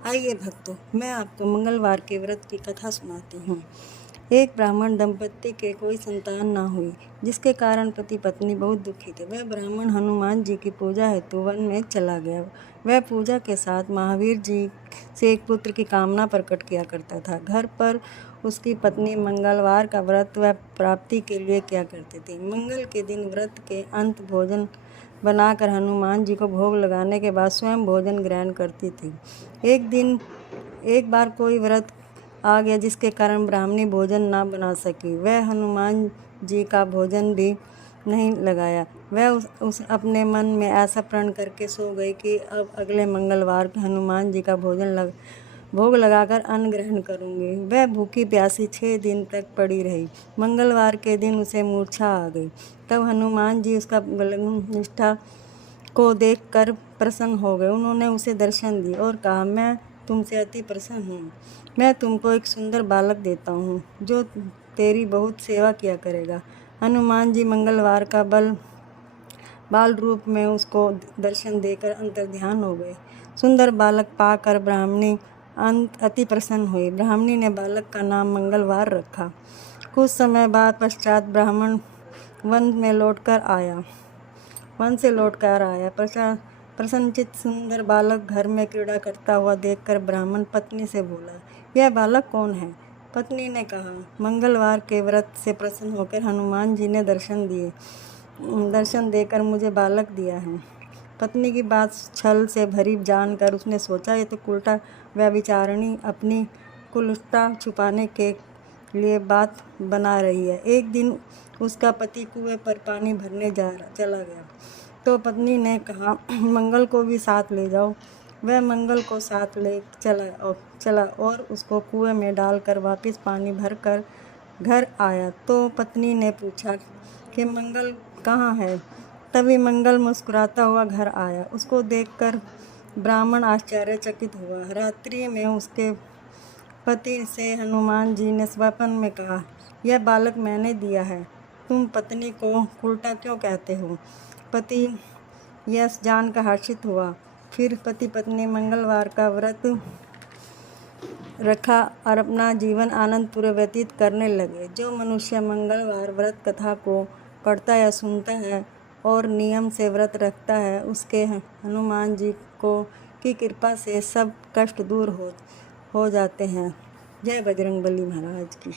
आइए भक्तों, मैं आपको मंगलवार के व्रत की कथा सुनाती हूँ। एक ब्राह्मण दंपत्ति के कोई संतान न हुई, जिसके कारण पति पत्नी बहुत दुखी थे। वह ब्राह्मण हनुमान जी की पूजा हेतु वन में चला गया। वह पूजा के साथ महावीर जी से एक पुत्र की कामना प्रकट किया करता था। घर पर उसकी पत्नी मंगलवार का व्रत व प्राप्ति के लिए किया करती थी। मंगल के दिन व्रत के अंत भोजन बनाकर हनुमान जी को भोग लगाने के बाद स्वयं भोजन ग्रहण करती थी। एक बार कोई व्रत आ गया, जिसके कारण ब्राह्मणी भोजन ना बना सकी। वह हनुमान जी का भोजन भी नहीं लगाया। वह उस अपने मन में ऐसा प्रण करके सो गई कि अब अगले मंगलवार हनुमान जी का भोग लगाकर अन्न ग्रहण करूंगी। वह भूखी प्यासी 6 दिन तक पड़ी रही। मंगलवार के दिन उसे मूर्छा आ गई। तब हनुमान जी उसका निष्ठा को देखकर प्रसन्न हो गए। उन्होंने उसे दर्शन दी और कहा, मैं तुमसे अति प्रसन्न हूँ। मैं तुमको एक सुंदर बालक देता हूँ, जो तेरी बहुत सेवा किया करेगा। हनुमान जी मंगलवार का बाल रूप में उसको दर्शन देकर अंतर्ध्यान हो गए। सुंदर बालक पाकर ब्राह्मणी अति प्रसन्न हुई। ब्राह्मणी ने बालक का नाम मंगलवार रखा। कुछ समय बाद पश्चात ब्राह्मण वन से लौटकर आया। प्रसन्नचित्त सुंदर बालक घर में क्रीड़ा करता हुआ देखकर ब्राह्मण पत्नी से बोला, यह बालक कौन है? पत्नी ने कहा, मंगलवार के व्रत से प्रसन्न होकर हनुमान जी ने दर्शन देकर मुझे बालक दिया है। पत्नी की बात छल से भरी जानकर उसने सोचा, ये तो उल्टा व्यभिचारिणी अपनी कुलुष्टता छुपाने के लिए बात बना रही है। एक दिन उसका पति कुएं पर पानी भरने चला गया, तो पत्नी ने कहा, मंगल को भी साथ ले जाओ। वह मंगल को साथ ले चला और उसको कुएं में डालकर वापस पानी भरकर घर आया। तो पत्नी ने पूछा कि मंगल कहाँ है? तभी मंगल मुस्कुराता हुआ घर आया। उसको देखकर ब्राह्मण आश्चर्यचकित हुआ। रात्रि में उसके पति से हनुमान जी ने स्वप्न में कहा, यह बालक मैंने दिया है, तुम पत्नी को उल्टा क्यों कहते हो? पति यह जानकर हर्षित हुआ। फिर पति पत्नी मंगलवार का व्रत रखा और अपना जीवन आनंदपूर्वक व्यतीत करने लगे। जो मनुष्य मंगलवार व्रत कथा को पढ़ता या सुनता है और नियम से व्रत रखता है, उसके हनुमान जी की कृपा से सब कष्ट दूर हो जाते हैं। जय बजरंगबली महाराज की।